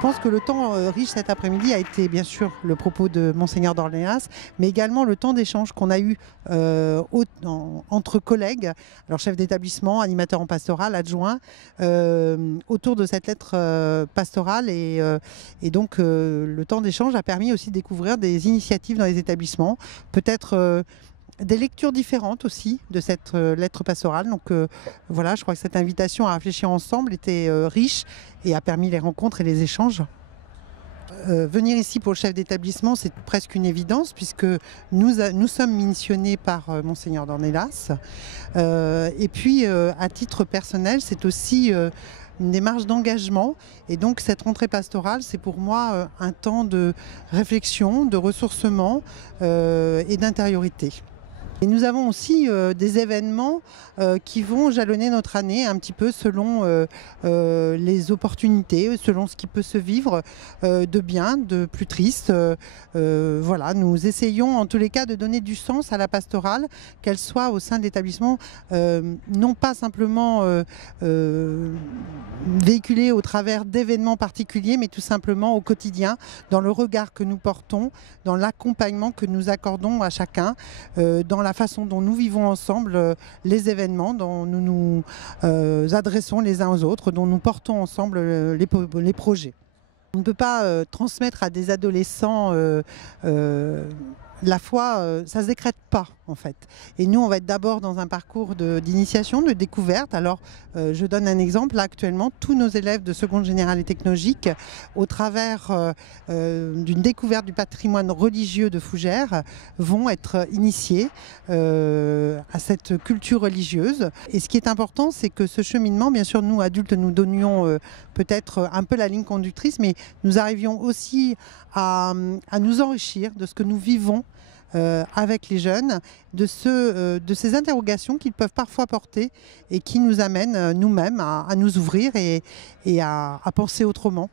pense que le temps riche cet après-midi a été bien sûr le propos de Monseigneur d'Orléans, mais également le temps d'échange qu'on a eu entre collègues, alors chefs d'établissement, animateurs en pastoral, adjoints, autour de cette lettre pastorale. Et donc le temps d'échange a permis aussi de découvrir des initiatives dans les établissements, peut-être des lectures différentes aussi de cette lettre pastorale. Donc voilà, je crois que cette invitation à réfléchir ensemble était riche et a permis les rencontres et les échanges. Venir ici pour le chef d'établissement, c'est presque une évidence puisque nous sommes missionnés par Monseigneur d'Ornélas. Et puis, à titre personnel, c'est aussi une démarche d'engagement. Et donc, cette rentrée pastorale, c'est pour moi un temps de réflexion, de ressourcement et d'intériorité. Et nous avons aussi des événements qui vont jalonner notre année un petit peu selon les opportunités, selon ce qui peut se vivre de bien, de plus triste. Voilà, nous essayons en tous les cas de donner du sens à la pastorale, qu'elle soit au sein de l'établissement, non pas simplement véhiculée au travers d'événements particuliers, mais tout simplement au quotidien, dans le regard que nous portons, dans l'accompagnement que nous accordons à chacun, dans la façon dont nous vivons ensemble les événements, dont nous nous adressons les uns aux autres, dont nous portons ensemble les projets. On ne peut pas transmettre à des adolescents la foi, ça ne se décrète pas en fait. Et nous, on va être d'abord dans un parcours d'initiation, de découverte. Alors, je donne un exemple. Là, actuellement, tous nos élèves de seconde générale et technologique, au travers d'une découverte du patrimoine religieux de Fougères, vont être initiés à cette culture religieuse. Et ce qui est important, c'est que ce cheminement, bien sûr, nous, adultes, nous donnions peut-être un peu la ligne conductrice, mais nous arrivions aussi à nous enrichir de ce que nous vivons avec les jeunes, de ces interrogations qu'ils peuvent parfois porter et qui nous amènent nous-mêmes à nous ouvrir et à penser autrement.